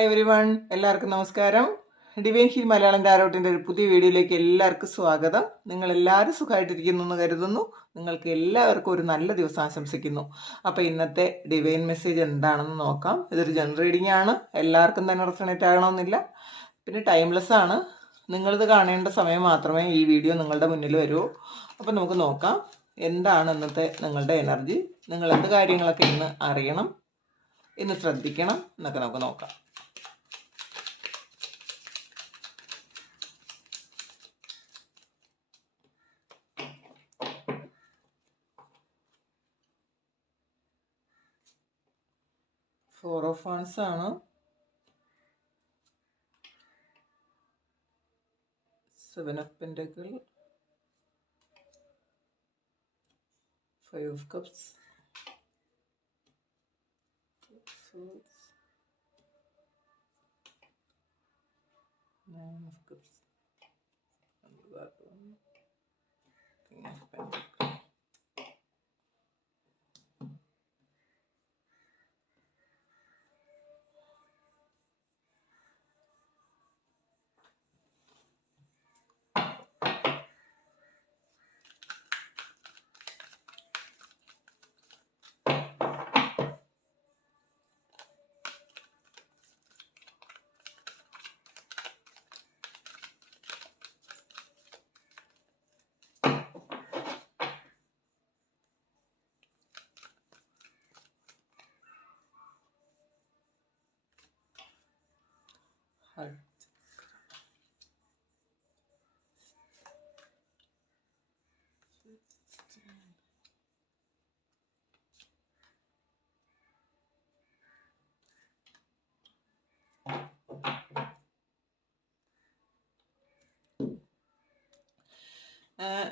Hi every one എല്ലാവർക്കും നമസ്കാരം. Divine hill Malayalam ടാരോട്ടിന്റെ ഒരു പുതിയ വീഡിയോയിലേക്ക് എല്ലാവർക്കും സ്വാഗതം. നിങ്ങൾ എല്ലാവരും സുഖമായിട്ടിരിക്കുന്നു എന്ന് കരുതുന്നു. നിങ്ങൾക്ക് എല്ലാവർക്കും ഒരു നല്ല ദിവസം ആശംസിക്കുന്നു. അപ്പോൾ ഇന്നത്തെ ഡിവൈൻ മെസ്സേജ് എന്താണെന്ന് നോക്കാം. ഇതൊരു ജനറൽ റീഡിംഗ് ആണ്. എല്ലാവർക്കും തന്നെ റെസണേറ്റ് ആകണമെന്നില്ല. പിന്നെ ടൈംലെസ് ആണ്. നിങ്ങളിത് കാണേണ്ട സമയം മാത്രമേ ഈ വീഡിയോ നിങ്ങളുടെ മുന്നിൽ വരൂ. അപ്പോൾ നമുക്ക് നോക്കാം. എന്താണ് ഇന്നത്തെ നിങ്ങളുടെ എനർജി നിങ്ങൾ എന്ത് കാര്യങ്ങളൊക്കെ ഇന്ന് അറിയണം? ഇന്ന് ശ്രദ്ധിക്കണം എന്നൊക്കെ നമുക്ക് നോക്കാം. ഫോർ ഓഫ് ഫാൻസ് ആണ് seven of pentacles five of cups swords. Nine of cups. And that one. King of pentacles.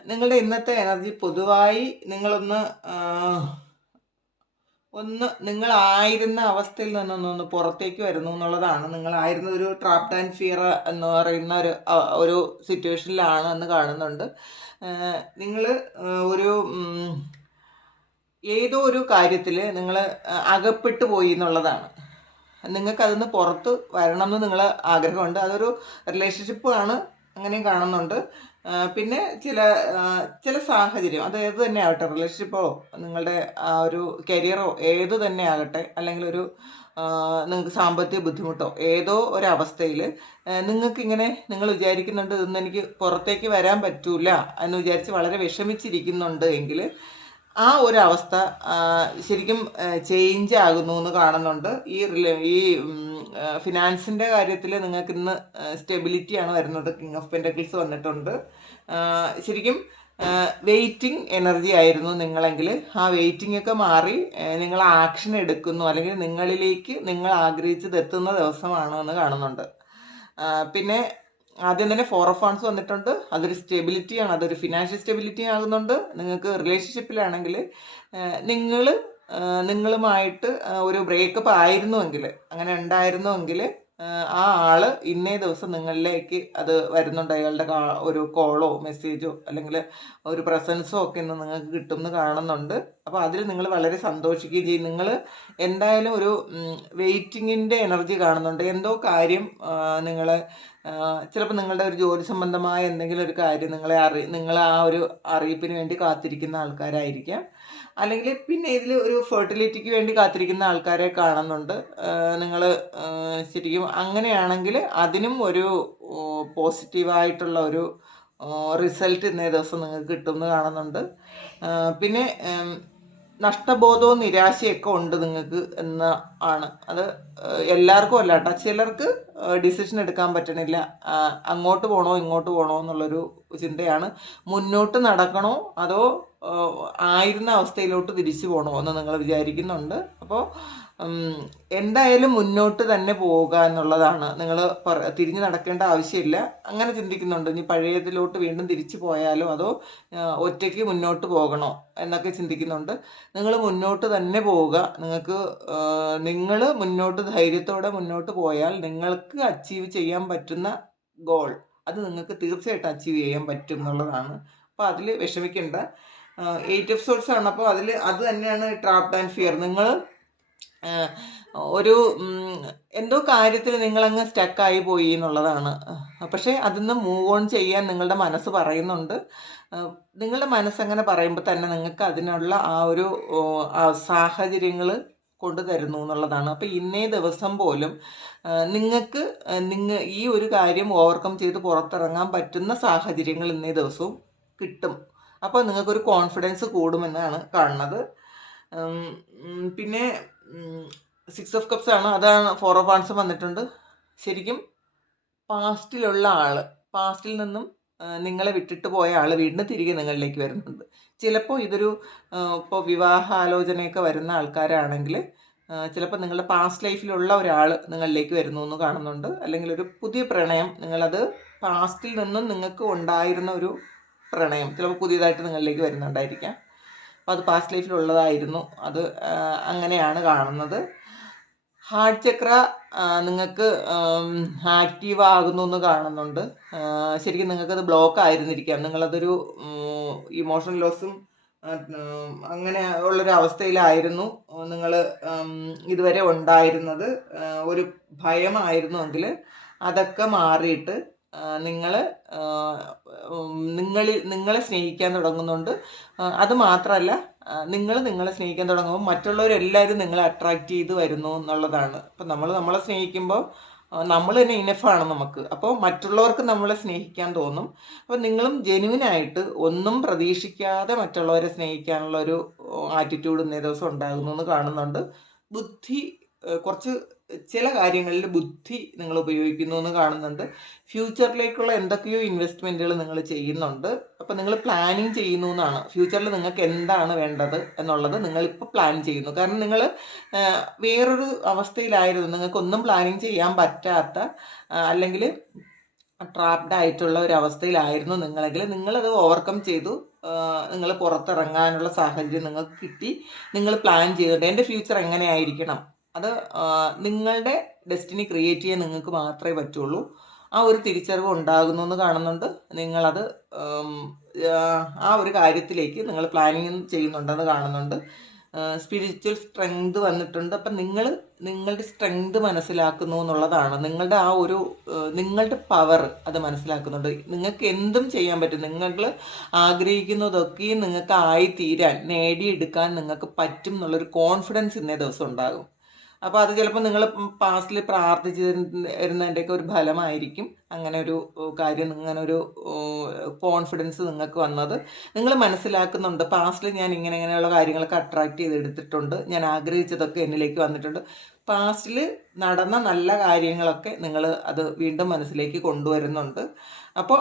നിങ്ങളുടെ ഇന്നത്തെ എനർജി പൊതുവായി നിങ്ങളൊന്ന് ഒന്ന് നിങ്ങളായിരുന്ന അവസ്ഥയിൽ നിന്നൊന്ന് പുറത്തേക്ക് വരുന്നു എന്നുള്ളതാണ്. നിങ്ങളായിരുന്ന ഒരു ട്രാപ് ആൻഡ് ഫിയർ എന്ന് പറയുന്ന ഒരു ഒരു സിറ്റുവേഷനിലാണ് എന്ന് കാണുന്നുണ്ട്. നിങ്ങൾ ഒരു ഏതോ ഒരു കാര്യത്തിൽ നിങ്ങൾ അകപ്പെട്ടു പോയി എന്നുള്ളതാണ്. നിങ്ങൾക്ക് അതിന്ന് പുറത്ത് വരണം എന്ന് നിങ്ങൾ ആഗ്രഹമുണ്ട്. അതൊരു റിലേഷൻഷിപ്പ് ആണ് അങ്ങനെയും കാണുന്നുണ്ട്. പിന്നെ ചില ചില സാഹചര്യം അത് ഏത് തന്നെ ആകട്ടെ റിലേഷൻഷിപ്പോ നിങ്ങളുടെ ആ ഒരു കരിയറോ ഏത് തന്നെ ആകട്ടെ അല്ലെങ്കിൽ ഒരു നിങ്ങൾക്ക് സാമ്പത്തിക ബുദ്ധിമുട്ടോ ഏതോ ഒരവസ്ഥയിൽ നിങ്ങൾക്ക് ഇങ്ങനെ നിങ്ങൾ വിചാരിക്കുന്നുണ്ട് ഇതൊന്നും എനിക്ക് പുറത്തേക്ക് വരാൻ പറ്റൂല എന്ന് വിചാരിച്ച് വളരെ വിഷമിച്ചിരിക്കുന്നുണ്ട് എങ്കിൽ ആ ഒരു അവസ്ഥ ശരിക്കും ചേഞ്ച് ആകുന്നു എന്ന് കാണുന്നുണ്ട്. ഈ ഈ ഫിനാൻസിന്റെ കാര്യത്തിൽ നിങ്ങൾക്ക് ഇന്ന് സ്റ്റെബിലിറ്റി സ്റ്റെബിലിറ്റിയാണ് വരുന്നത്. കിങ് ഓഫ് പെന്റക്കിൾസ് വന്നിട്ടുണ്ട്. ശരിക്കും വെയിറ്റിംഗ് എനർജി ആയിരുന്നു നിങ്ങളെങ്കിൽ ആ വെയിറ്റിംഗ് ഒക്കെ മാറി നിങ്ങൾ ആക്ഷൻ എടുക്കുന്നു. അല്ലെങ്കിൽ നിങ്ങളിലേക്ക് നിങ്ങൾ ആഗ്രഹിച്ചത് എത്തുന്ന ദിവസമാണ് എന്ന് കാണുന്നുണ്ട്. പിന്നെ ആദ്യം തന്നെ ഫോർ ഓഫ് ഫണ്ട്സ് വന്നിട്ടുണ്ട്. അതൊരു സ്റ്റെബിലിറ്റിയാണ് അതൊരു ഫിനാൻഷ്യൽ സ്റ്റെബിലിറ്റി ആകുന്നുണ്ട്. നിങ്ങൾക്ക് റിലേഷൻഷിപ്പിലാണെങ്കിൽ നിങ്ങൾ നിങ്ങളുമായിട്ട് ഒരു ബ്രേക്കപ്പ് ആയിരുന്നുവെങ്കിൽ അങ്ങനെ ഉണ്ടായിരുന്നുവെങ്കിൽ ആ ആൾ ഇന്നേ ദിവസം നിങ്ങളിലേക്ക് അത് വരുന്നുണ്ട്. അയാളുടെ ഒരു കോളോ മെസ്സേജോ അല്ലെങ്കിൽ ഒരു പ്രസൻസോ ഒക്കെ ഇന്ന് നിങ്ങൾക്ക് കിട്ടുമെന്ന് കാണുന്നുണ്ട്. അപ്പോൾ അതിൽ നിങ്ങൾ വളരെ സന്തോഷിക്കുകയും ചെയ്യും. നിങ്ങൾ എന്തായാലും ഒരു വെയിറ്റിങ്ങിന്റെ എനർജി കാണുന്നുണ്ട്. എന്തോ കാര്യം നിങ്ങൾ ചിലപ്പോൾ നിങ്ങളുടെ ഒരു ജോലി സംബന്ധമായ എന്തെങ്കിലും ഒരു കാര്യം നിങ്ങളെ അറി നിങ്ങൾ ആ ഒരു അറിയിപ്പിന് വേണ്ടി കാത്തിരിക്കുന്ന ആൾക്കാരായിരിക്കാം. അല്ലെങ്കിൽ പിന്നെ ഇതിൽ ഒരു ഫെർട്ടിലിറ്റിക്ക് വേണ്ടി കാത്തിരിക്കുന്ന ആൾക്കാരെ കാണുന്നുണ്ട്. നിങ്ങൾ ശരിക്കും അങ്ങനെയാണെങ്കിൽ അതിനും ഒരു പോസിറ്റീവായിട്ടുള്ള ഒരു റിസൾട്ട് ഇന്നേ ദിവസം നിങ്ങൾക്ക് കിട്ടുമെന്ന് കാണുന്നുണ്ട്. പിന്നെ നഷ്ടബോധവും നിരാശയൊക്കെ ഉണ്ട് നിങ്ങൾക്ക് എന്ന് ആണ്. അത് എല്ലാവർക്കും അല്ല കേട്ടോ. ചിലർക്ക് ഡിസിഷൻ എടുക്കാൻ പറ്റണില്ല. അങ്ങോട്ട് പോകണോ ഇങ്ങോട്ട് പോകണോ എന്നുള്ളൊരു ചിന്തയാണ്. മുന്നോട്ട് നടക്കണോ അതോ ആയിരുന്ന അവസ്ഥയിലോട്ട് തിരിച്ചു പോകണോ എന്ന് നിങ്ങൾ വിചാരിക്കുന്നുണ്ട്. അപ്പോൾ എന്തായാലും മുന്നോട്ട് തന്നെ പോവുക എന്നുള്ളതാണ്. നിങ്ങൾ തിരിഞ്ഞു നടക്കേണ്ട ആവശ്യമില്ല. അങ്ങനെ ചിന്തിക്കുന്നുണ്ട്. ഇനി പഴയതിലോട്ട് വീണ്ടും തിരിച്ചു പോയാലോ അതോ ഒറ്റയ്ക്ക് മുന്നോട്ട് പോകണോ എന്നൊക്കെ ചിന്തിക്കുന്നുണ്ട്. നിങ്ങൾ മുന്നോട്ട് തന്നെ പോവുക. നിങ്ങൾക്ക് നിങ്ങൾ മുന്നോട്ട് ധൈര്യത്തോടെ മുന്നോട്ട് പോയാൽ നിങ്ങൾക്ക് അച്ചീവ് ചെയ്യാൻ പറ്റുന്ന ഗോൾ അത് നിങ്ങൾക്ക് തീർച്ചയായിട്ടും അച്ചീവ് ചെയ്യാൻ പറ്റും എന്നുള്ളതാണ്. അപ്പോൾ അതിൽ വിഷമിക്കേണ്ട. എയ്റ്റ് ഓഫ് ആണ് അപ്പോൾ അതിൽ അത് തന്നെയാണ് ട്രാപ്ഡ് ആൻഡ് ഫിയർ നിങ്ങൾ ഒരു എന്തോ കാര്യത്തിൽ നിങ്ങളങ്ങ് സ്റ്റക്കായി പോയി എന്നുള്ളതാണ്. പക്ഷേ അതിന്ന് മൂവ് ഓൺ ചെയ്യാൻ നിങ്ങളുടെ മനസ്സ് പറയുന്നുണ്ട്. നിങ്ങളുടെ മനസ്സങ്ങനെ പറയുമ്പോൾ തന്നെ നിങ്ങൾക്ക് അതിനുള്ള ആ ഒരു സാഹചര്യങ്ങൾ കൊണ്ടു തരുന്നു എന്നുള്ളതാണ്. അപ്പോൾ ഇന്നേ ദിവസം പോലും നിങ്ങൾക്ക് നിങ്ങൾ ഈ ഒരു കാര്യം ഓവർകം ചെയ്ത് പുറത്തിറങ്ങാൻ പറ്റുന്ന സാഹചര്യങ്ങൾ ഇന്നേ ദിവസവും കിട്ടും. അപ്പോൾ നിങ്ങൾക്കൊരു കോൺഫിഡൻസ് കൂടുമെന്നാണ് കാണുന്നത്. പിന്നെ സിക്സ് ഓഫ് കപ്സ് ആണ്. അതാണ് ഫോർ ഓഫ് ആൺസ് വന്നിട്ടുണ്ട്. ശരിക്കും പാസ്റ്റിലുള്ള ആൾ പാസ്റ്റിൽ നിന്നും നിങ്ങളെ വിട്ടിട്ട് പോയ ആൾ വീണ്ടും തിരികെ നിങ്ങളിലേക്ക് വരുന്നുണ്ട്. ചിലപ്പോൾ ഇതൊരു ഇപ്പോൾ വിവാഹാലോചനയൊക്കെ വരുന്ന ആൾക്കാരാണെങ്കിൽ ചിലപ്പോൾ നിങ്ങളുടെ പാസ്റ്റ് ലൈഫിലുള്ള ഒരാൾ നിങ്ങളിലേക്ക് വരുന്നു എന്ന് കാണുന്നുണ്ട്. അല്ലെങ്കിൽ ഒരു പുതിയ പ്രണയം നിങ്ങളത് പാസ്റ്റിൽ നിന്നും നിങ്ങൾക്ക് ഉണ്ടായിരുന്ന ഒരു പ്രണയം ചിലപ്പോൾ പുതിയതായിട്ട് നിങ്ങളിലേക്ക് വരുന്നുണ്ടായിരിക്കാം. അപ്പോൾ അത് പാസ്റ്റ് ലൈഫിലുള്ളതായിരുന്നു അത് അങ്ങനെയാണ് കാണുന്നത്. ഹാർട്ട് ചക്ര നിങ്ങൾക്ക് ആക്റ്റീവ് ആകുന്നു എന്ന് കാണുന്നുണ്ട്. ശരിക്കും നിങ്ങൾക്കത് ബ്ലോക്ക് ആയിരുന്നിരിക്കാം. നിങ്ങളതൊരു ഇമോഷണൽ ലോസും അങ്ങനെ ഉള്ളൊരു അവസ്ഥയിലായിരുന്നു നിങ്ങൾ ഇതുവരെ ഉണ്ടായിരുന്നത്. ഒരു ഭയമായിരുന്നുവെങ്കിൽ അതൊക്കെ മാറിയിട്ട് നിങ്ങൾ നിങ്ങളിൽ നിങ്ങളെ സ്നേഹിക്കാൻ തുടങ്ങുന്നുണ്ട്. അത് മാത്രമല്ല നിങ്ങൾ നിങ്ങളെ സ്നേഹിക്കാൻ തുടങ്ങുമ്പോൾ മറ്റുള്ളവരെല്ലാവരും നിങ്ങളെ അട്രാക്റ്റ് ചെയ്ത് വരുന്നു എന്നുള്ളതാണ്. അപ്പം നമ്മൾ നമ്മളെ സ്നേഹിക്കുമ്പോൾ നമ്മൾ തന്നെ ഇനഫാണ് നമുക്ക്. അപ്പോൾ മറ്റുള്ളവർക്ക് നമ്മളെ സ്നേഹിക്കാൻ തോന്നും. അപ്പോൾ നിങ്ങളും ജെനുവിനായിട്ട് ഒന്നും പ്രതീക്ഷിക്കാതെ മറ്റുള്ളവരെ സ്നേഹിക്കാനുള്ള ഒരു ആറ്റിറ്റ്യൂഡ് ഇന്നേ ദിവസം ഉണ്ടാകുന്നു എന്ന് കാണുന്നുണ്ട്. ബുദ്ധി കുറച്ച് ചില കാര്യങ്ങളിൽ ബുദ്ധി നിങ്ങൾ ഉപയോഗിക്കുന്നു എന്ന് കാണുന്നുണ്ട്. ഫ്യൂച്ചറിലേക്കുള്ള എന്തൊക്കെയോ ഇൻവെസ്റ്റ്മെന്റുകൾ നിങ്ങൾ ചെയ്യുന്നുണ്ട്. അപ്പോൾ നിങ്ങൾ പ്ലാനിങ് ചെയ്യുന്നു എന്നാണ്. ഫ്യൂച്ചറിൽ നിങ്ങൾക്ക് എന്താണ് വേണ്ടത് എന്നുള്ളത് നിങ്ങളിപ്പോൾ പ്ലാൻ ചെയ്യുന്നു. കാരണം നിങ്ങൾ വേറൊരു അവസ്ഥയിലായിരുന്നു. നിങ്ങൾക്കൊന്നും പ്ലാനിങ് ചെയ്യാൻ പറ്റാത്ത അല്ലെങ്കിൽ ട്രാപ്ഡ് ആയിട്ടുള്ള ഒരു അവസ്ഥയിലായിരുന്നു നിങ്ങളെങ്കിൽ നിങ്ങളത് ഓവർകം ചെയ്തു. നിങ്ങൾ പുറത്തിറങ്ങാനുള്ള സാഹചര്യം നിങ്ങൾക്ക് കിട്ടി. നിങ്ങൾ പ്ലാൻ ചെയ്തിട്ട് എന്റെ ഫ്യൂച്ചർ എങ്ങനെയായിരിക്കണം? അത് നിങ്ങളുടെ ഡെസ്റ്റിനി ക്രിയേറ്റ് ചെയ്യാൻ നിങ്ങൾക്ക് മാത്രമേ പറ്റുള്ളൂ. ആ ഒരു തിരിച്ചറിവ് ഉണ്ടാകുന്നു എന്ന് കാണുന്നുണ്ട്. നിങ്ങളത് ആ ഒരു കാര്യത്തിലേക്ക് നിങ്ങൾ പ്ലാനിങ് ചെയ്യുന്നുണ്ടെന്ന് കാണുന്നുണ്ട്. സ്പിരിച്വൽ സ്ട്രെങ്ത് വന്നിട്ടുണ്ട്. അപ്പം നിങ്ങൾ നിങ്ങളുടെ സ്ട്രെങ്ത് മനസ്സിലാക്കുന്നു എന്നുള്ളതാണ്. നിങ്ങളുടെ ആ ഒരു നിങ്ങളുടെ പവർ അത് മനസ്സിലാക്കുന്നുണ്ട്. നിങ്ങൾക്ക് എന്തും ചെയ്യാൻ പറ്റും. നിങ്ങൾ ആഗ്രഹിക്കുന്നതൊക്കെയും നിങ്ങൾക്ക് ആയിത്തീരാൻ നേടിയെടുക്കാൻ നിങ്ങൾക്ക് പറ്റും എന്നുള്ളൊരു കോൺഫിഡൻസ് ഇന്നേ ദിവസം ഉണ്ടാകും. അപ്പോൾ അത് ചിലപ്പോൾ നിങ്ങൾ പാസ്റ്റിൽ പ്രാർത്ഥിച്ചിരുന്നതിന്റെയൊക്കെ ഒരു ഫലമായിരിക്കും അങ്ങനെ ഒരു കാര്യം അങ്ങനെ ഒരു കോൺഫിഡൻസ് നിങ്ങൾക്ക് വന്നത്. നിങ്ങൾ മനസ്സിലാക്കുന്നുണ്ട്. പാസ്റ്റിൽ ഞാൻ ഇങ്ങനെ ഇങ്ങനെയുള്ള കാര്യങ്ങളൊക്കെ അട്രാക്റ്റ് ചെയ്തെടുത്തിട്ടുണ്ട്. ഞാൻ ആഗ്രഹിച്ചതൊക്കെ എന്നിലേക്ക് വന്നിട്ടുണ്ട്. പാസ്റ്റിൽ നടന്ന നല്ല കാര്യങ്ങളൊക്കെ നിങ്ങൾ അത് വീണ്ടും മനസ്സിലേക്ക് കൊണ്ടുവരുന്നുണ്ട്. അപ്പോൾ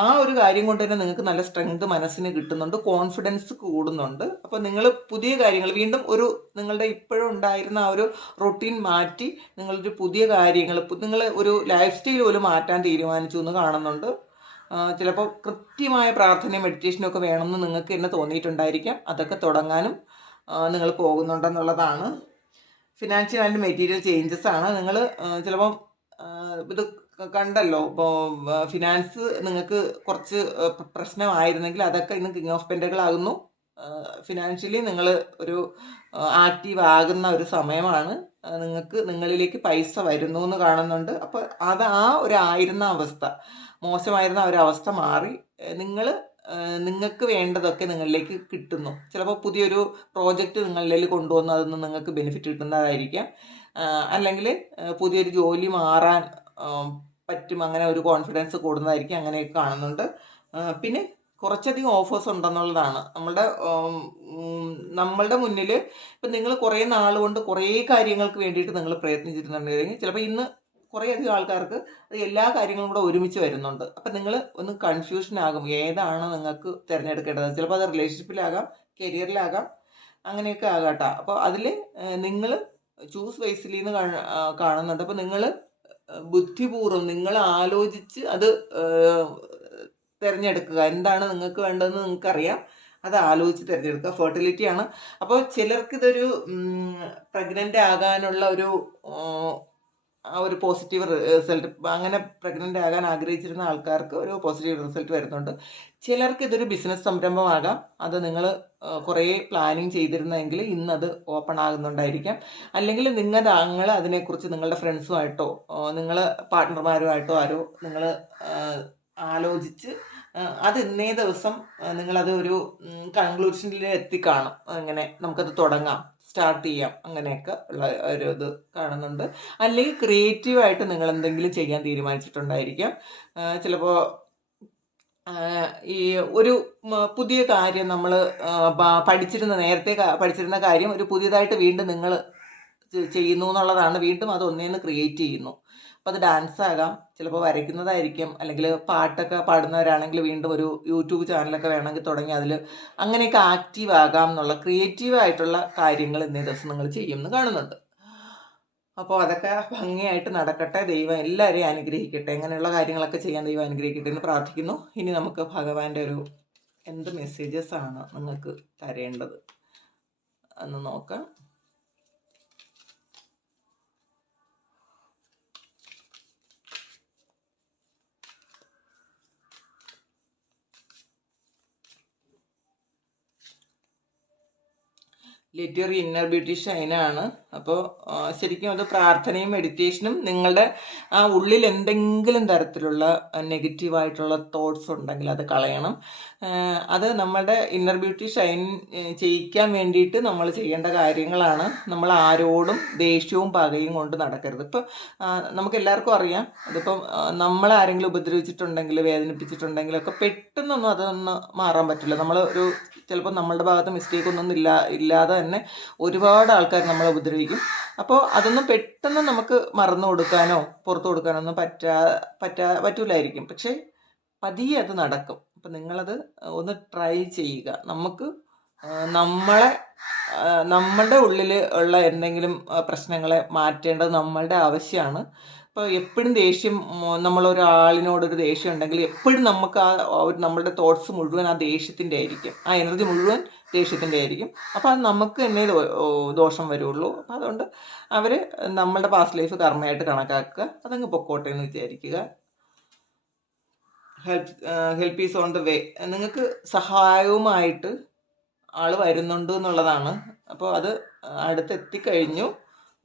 ആ ഒരു കാര്യം കൊണ്ട് തന്നെ നിങ്ങൾക്ക് നല്ല സ്ട്രെങ്ത് മനസ്സിന് കിട്ടുന്നുണ്ട് കോൺഫിഡൻസ് കൂടുന്നുണ്ട്. അപ്പോൾ നിങ്ങൾ പുതിയ കാര്യങ്ങൾ വീണ്ടും ഒരു നിങ്ങളുടെ ഇപ്പോഴും ഉണ്ടായിരുന്ന ആ ഒരു റൊട്ടീൻ മാറ്റി നിങ്ങളൊരു പുതിയ കാര്യങ്ങൾ നിങ്ങൾ ഒരു ലൈഫ് സ്റ്റൈൽ പോലും മാറ്റാൻ തീരുമാനിച്ചു എന്ന് കാണുന്നുണ്ട്. ചിലപ്പോൾ കൃത്യമായ പ്രാർത്ഥനയും മെഡിറ്റേഷനും ഒക്കെ വേണമെന്ന് നിങ്ങൾക്ക് തന്നെ തോന്നിയിട്ടുണ്ടായിരിക്കാം. അതൊക്കെ തുടങ്ങാനും നിങ്ങൾ പോകുന്നുണ്ടെന്നുള്ളതാണ്. ഫിനാൻഷ്യൽ ആൻഡ് മെറ്റീരിയൽ ചേഞ്ചസ് ആണ്. നിങ്ങൾ ചിലപ്പം ഇത് കണ്ടല്ലോ. ഇപ്പോൾ ഫിനാൻസ് നിങ്ങൾക്ക് കുറച്ച് പ്രശ്നമായിരുന്നെങ്കിൽ അതൊക്കെ ഇന്ന് കിങ് ഓഫ് പെൻഡകളാകുന്നു ഫിനാൻഷ്യലി നിങ്ങൾ ഒരു ആക്റ്റീവ് ആകുന്ന ഒരു സമയമാണ്. നിങ്ങൾക്ക് നിങ്ങളിലേക്ക് പൈസ വരുന്നു എന്ന് കാണുന്നുണ്ട്. അപ്പോൾ അത് ആ ഒരു ആയിരുന്ന അവസ്ഥ മോശമായിരുന്ന ഒരു അവസ്ഥ മാറി നിങ്ങൾ നിങ്ങൾക്ക് വേണ്ടതൊക്കെ നിങ്ങളിലേക്ക് കിട്ടുന്നു. ചിലപ്പോൾ പുതിയൊരു പ്രോജക്റ്റ് നിങ്ങളിലേക്ക് കൊണ്ടുവന്നു അതൊന്നും നിങ്ങൾക്ക് ബെനിഫിറ്റ് കിട്ടുന്നതായിരിക്കാം. അല്ലെങ്കിൽ പുതിയൊരു ജോലി മാറാൻ പറ്റും. അങ്ങനെ ഒരു കോൺഫിഡൻസ് കൂടുന്നതായിരിക്കും അങ്ങനെയൊക്കെ കാണുന്നുണ്ട്. പിന്നെ കുറച്ചധികം ഓഫേഴ്സ് ഉണ്ടെന്നുള്ളതാണ്. ഉം, നമ്മളുടെ മുന്നിൽ ഇപ്പം നിങ്ങൾ കുറേ നാൾ കൊണ്ട് കുറേ കാര്യങ്ങൾക്ക് വേണ്ടിയിട്ട് നിങ്ങൾ പ്രയത്നിച്ചിട്ടുണ്ടെങ്കിൽ ചിലപ്പോൾ ഇന്ന് കുറേ അധികം ആൾക്കാർക്ക് അത് എല്ലാ കാര്യങ്ങളും കൂടെ ഒരുമിച്ച് വരുന്നുണ്ട്. അപ്പം നിങ്ങൾ ഒന്ന് കൺഫ്യൂഷൻ ആകും. ഏതാണ് നിങ്ങൾക്ക് തിരഞ്ഞെടുക്കേണ്ടത്? ചിലപ്പോൾ അത് റിലേഷൻഷിപ്പിലാകാം കരിയറിലാകാം അങ്ങനെയൊക്കെ ആകാട്ടോ അപ്പോൾ അതിൽ നിങ്ങൾ ചൂസ് വൈസിലിന്ന് കാണുന്നുണ്ട്. അപ്പോൾ നിങ്ങൾ ബുദ്ധിപൂർവം നിങ്ങൾ ആലോചിച്ച് അത് തിരഞ്ഞെടുക്കുക. എന്താണ് നിങ്ങൾക്ക് വേണ്ടതെന്ന് നിങ്ങൾക്കറിയാം. അത് ആലോചിച്ച് തിരഞ്ഞെടുക്കുക. ഫെർട്ടിലിറ്റി ആണ്. അപ്പോൾ ചിലർക്കിതൊരു പ്രഗ്നന്റ് ആകാനുള്ള ഒരു ആ ഒരു പോസിറ്റീവ് റിസൾട്ട് അങ്ങനെ പ്രഗ്നന്റ് ആകാൻ ആഗ്രഹിച്ചിരുന്ന ആൾക്കാർക്ക് ഒരു പോസിറ്റീവ് റിസൾട്ട് വരുന്നുണ്ട്. ചിലർക്ക് ഇതൊരു ബിസിനസ് സംരംഭമാകാം. അത് നിങ്ങൾ കുറേ പ്ലാനിങ് ചെയ്തിരുന്നെങ്കിൽ ഇന്നത് ഓപ്പൺ ആകുന്നുണ്ടായിരിക്കാം. അല്ലെങ്കിൽ നിങ്ങൾ നിങ്ങൾ അതിനെക്കുറിച്ച് നിങ്ങളുടെ ഫ്രണ്ട്സുമായിട്ടോ നിങ്ങൾ പാർട്ട്ണർമാരുമായിട്ടോ ആരോ നിങ്ങൾ ആലോചിച്ച് അത് ഇന്നേ ദിവസം നിങ്ങളത് ഒരു കൺക്ലൂഷനിൽ എത്തിക്കാണും. അങ്ങനെ നമുക്കത് തുടങ്ങാം. സ്റ്റാർട്ട് ചെയ്യാം. അങ്ങനെയൊക്കെ ഉള്ള ഒരു ഇത് കാണുന്നുണ്ട്. അല്ലെങ്കിൽ ക്രിയേറ്റീവായിട്ട് നിങ്ങൾ എന്തെങ്കിലും ചെയ്യാൻ തീരുമാനിച്ചിട്ടുണ്ടായിരിക്കാം. ചിലപ്പോൾ ഈ ഒരു പുതിയ കാര്യം നമ്മൾ പഠിച്ചിരുന്ന നേരത്തെ പഠിച്ചിരുന്ന കാര്യം ഒരു പുതിയതായിട്ട് വീണ്ടും നിങ്ങൾ ചെയ്യുന്നു എന്നുള്ളതാണ് വീണ്ടും അത് ഒന്നേന്ന് ക്രിയേറ്റ് ചെയ്യുന്നു. അപ്പോൾ അത് ഡാൻസ് ആകാം. ചിലപ്പോൾ വരയ്ക്കുന്നതായിരിക്കും. അല്ലെങ്കിൽ പാട്ടൊക്കെ പാടുന്നവരാണെങ്കിൽ വീണ്ടും ഒരു യൂട്യൂബ് ചാനലൊക്കെ വേണമെങ്കിൽ തുടങ്ങി അതിൽ അങ്ങനെയൊക്കെ ആക്റ്റീവ് ആകാം എന്നുള്ള ക്രിയേറ്റീവ് ആയിട്ടുള്ള കാര്യങ്ങൾ ഇന്നേ ദിവസം നിങ്ങൾ ചെയ്യുമെന്ന് കാണുന്നുണ്ട്. അപ്പോൾ അതൊക്കെ ഭംഗിയായിട്ട് നടക്കട്ടെ. ദൈവം എല്ലാവരെയും അനുഗ്രഹിക്കട്ടെ. ഇങ്ങനെയുള്ള കാര്യങ്ങളൊക്കെ ചെയ്യാൻ ദൈവം അനുഗ്രഹിക്കട്ടെ എന്ന് പ്രാർത്ഥിക്കുന്നു. ഇനി നമുക്ക് ഭഗവാന്റെ ഒരു എന്ത് മെസ്സേജസ് ആണ് നിങ്ങൾക്ക് തരേണ്ടത്? എന്ന് നോക്കാം. ലെറ്റ് യുവർ ഇന്നർ ബ്യൂട്ടി ഷൈനാണ് അപ്പോൾ ശരിക്കും അത് പ്രാർത്ഥനയും മെഡിറ്റേഷനും നിങ്ങളുടെ ആ ഉള്ളിൽ എന്തെങ്കിലും തരത്തിലുള്ള നെഗറ്റീവായിട്ടുള്ള തോട്ട്സ് ഉണ്ടെങ്കിൽ അത് കളയണം. അത് നമ്മുടെ ഇന്നർ ബ്യൂട്ടി ഷൈൻ ചെയ്യിക്കാൻ വേണ്ടിയിട്ട് നമ്മൾ ചെയ്യേണ്ട കാര്യങ്ങളാണ്. നമ്മൾ ആരോടും ദേഷ്യവും പകയും കൊണ്ട് നടക്കരുത്. ഇപ്പോൾ നമുക്ക് എല്ലാവർക്കും അറിയാം. അതിപ്പം നമ്മൾ ആരെങ്കിലും ഉപദ്രവിച്ചിട്ടുണ്ടെങ്കിൽ വേദനിപ്പിച്ചിട്ടുണ്ടെങ്കിലൊക്കെ പെട്ടെന്നൊന്നും അതൊന്നും മാറാൻ പറ്റില്ല. നമ്മൾ ഒരു ചിലപ്പോൾ നമ്മളുടെ ഭാഗത്ത് മിസ്റ്റേക്ക് ഒന്നും ഇല്ല ഇല്ലാതെ തന്നെ ഒരുപാട് ആൾക്കാർ നമ്മളെ ഉപദ്രവിക്കും. അപ്പോൾ അതൊന്നും പെട്ടെന്ന് നമുക്ക് മറന്നു കൊടുക്കാനോ പുറത്തു കൊടുക്കാനോ ഒന്നും പറ്റാ പറ്റാ പറ്റൂലായിരിക്കും. പക്ഷേ പതിയെ അത് നടക്കും. അപ്പം നിങ്ങളത് ഒന്ന് ട്രൈ ചെയ്യുക. നമുക്ക് നമ്മളെ നമ്മളുടെ ഉള്ളിൽ ഉള്ള എന്തെങ്കിലും പ്രശ്നങ്ങളെ മാറ്റേണ്ടത് നമ്മളുടെ ആവശ്യമാണ്. ഇപ്പോൾ എപ്പോഴും ദേഷ്യം നമ്മളൊരാളിനോടൊരു ദേഷ്യം ഉണ്ടെങ്കിൽ എപ്പോഴും നമുക്ക് ആ ഒരു നമ്മളുടെ തോട്ട്സ് മുഴുവൻ ആ ദേഷ്യത്തിന്റെ ആയിരിക്കും. ആ എനർജി മുഴുവൻ ദേഷ്യത്തിന്റെ ആയിരിക്കും. അപ്പോൾ അത് നമുക്ക് തന്നെ ദോഷം വരുള്ളൂ. അപ്പോൾ അതുകൊണ്ട് അവർ നമ്മളുടെ പാസ്റ്റ് ലൈഫ് കർമ്മയായിട്ട് കണക്കാക്കുക. അതങ്ങ് പൊക്കോട്ടെ എന്ന് വിചാരിക്കുക. Help help is on the way നിങ്ങൾക്ക് സഹായവുമായിട്ട് ആൾ വരുന്നുണ്ട് എന്നുള്ളതാണ്. അപ്പോൾ അത് അടുത്ത് എത്തിക്കഴിഞ്ഞു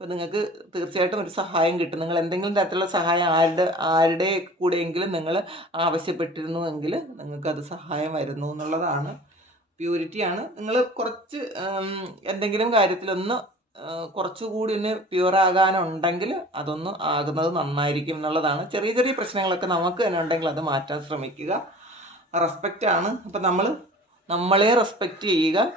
അപ്പോൾ നിങ്ങൾക്ക് തീർച്ചയായിട്ടും ഒരു സഹായം കിട്ടും. നിങ്ങൾ എന്തെങ്കിലും തരത്തിലുള്ള സഹായം ആരുടെ ആരുടെ കൂടെയെങ്കിലും നിങ്ങൾ ആവശ്യപ്പെട്ടിരുന്നുവെങ്കിൽ നിങ്ങൾക്കത് സഹായം വരുന്നു എന്നുള്ളതാണ്. പ്യൂരിറ്റിയാണ് നിങ്ങൾ കുറച്ച് എന്തെങ്കിലും കാര്യത്തിലൊന്ന് കുറച്ചുകൂടി ഒന്ന് പ്യുവറാകാനുണ്ടെങ്കിൽ അതൊന്ന് ആകുന്നത് നന്നായിരിക്കും എന്നുള്ളതാണ്. ചെറിയ ചെറിയ പ്രശ്നങ്ങളൊക്കെ നമുക്ക് തന്നെ ഉണ്ടെങ്കിൽ അത് മാറ്റാൻ ശ്രമിക്കുക. റെസ്പെക്റ്റ് ആണ്. അപ്പം നമ്മൾ നമ്മളെ റെസ്പെക്റ്റ് ചെയ്യുക.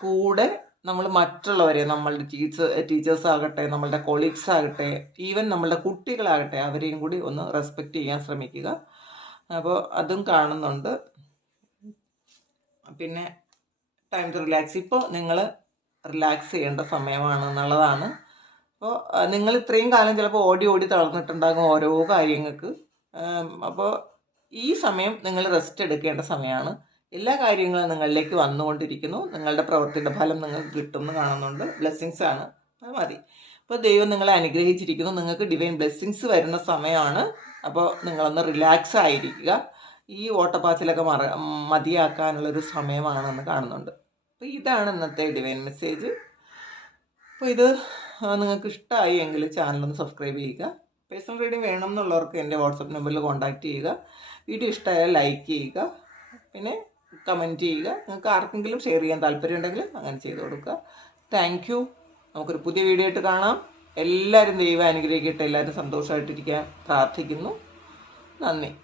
കൂടെ നമ്മൾ മറ്റുള്ളവരെ നമ്മളുടെ ടീച്ചർ ടീച്ചേഴ്സ് ആകട്ടെ നമ്മളുടെ കൊളീഗ്സ് ആകട്ടെ ഈവൻ നമ്മളുടെ കുട്ടികളാകട്ടെ അവരെയും കൂടി ഒന്ന് റെസ്പെക്റ്റ് ചെയ്യാൻ ശ്രമിക്കുക. അപ്പോൾ അതും കാണുന്നുണ്ട്. പിന്നെ ടൈം ടു റിലാക്സ് ഇപ്പോൾ നിങ്ങൾ റിലാക്സ് ചെയ്യേണ്ട സമയമാണ് എന്നുള്ളതാണ്. അപ്പോൾ നിങ്ങൾ ഇത്രയും കാലം ചിലപ്പോൾ ഓടി ഓടി തളർന്നിട്ടുണ്ടാകും ഓരോ കാര്യങ്ങൾക്ക്. അപ്പോൾ ഈ സമയം നിങ്ങൾ റെസ്റ്റ് എടുക്കേണ്ട സമയമാണ്. എല്ലാ കാര്യങ്ങളും നിങ്ങളിലേക്ക് വന്നുകൊണ്ടിരിക്കുന്നു. നിങ്ങളുടെ പ്രവൃത്തിയുടെ ഫലം നിങ്ങൾക്ക് കിട്ടുമെന്ന് കാണുന്നുണ്ട്. ബ്ലെസ്സിങ്സ് ആണ്. അത് മതി. അപ്പോൾ ദൈവം നിങ്ങളെ അനുഗ്രഹിച്ചിരിക്കുന്നു. നിങ്ങൾക്ക് ഡിവൈൻ ബ്ലെസ്സിങ്സ് വരുന്ന സമയമാണ്. അപ്പോൾ നിങ്ങളൊന്ന് റിലാക്സ് ആയിരിക്കുക. ഈ ഓട്ടപ്പാച്ചിലൊക്കെ മറ മതിയാക്കാനുള്ളൊരു സമയമാണെന്ന് കാണുന്നുണ്ട്. അപ്പോൾ ഇതാണ് ഇന്നത്തെ ഡിവൈൻ മെസ്സേജ് അപ്പോൾ ഇത് നിങ്ങൾക്ക് ഇഷ്ടമായി എങ്കിൽ ചാനലൊന്ന് സബ്സ്ക്രൈബ് ചെയ്യുക. പേഴ്സണൽ റീഡിംഗ് വേണം എന്നുള്ളവർക്ക് എന്റെ വാട്സപ്പ് നമ്പറിൽ കോൺടാക്റ്റ് ചെയ്യുക. വീഡിയോ ഇഷ്ടമായാൽ ലൈക്ക് ചെയ്യുക. പിന്നെ കമന്റ് ചെയ്യുക. നിങ്ങൾക്ക് ആർക്കെങ്കിലും ഷെയർ ചെയ്യാൻ താല്പര്യമുണ്ടെങ്കിൽ അങ്ങനെ ചെയ്ത് കൊടുക്കുക. താങ്ക് യു നമുക്കൊരു പുതിയ വീഡിയോ ആയിട്ട് കാണാം. എല്ലാവരും ദൈവം അനുഗ്രഹിക്കട്ടെ. എല്ലാവരും സന്തോഷമായിട്ടിരിക്കാൻ പ്രാർത്ഥിക്കുന്നു. നന്ദി.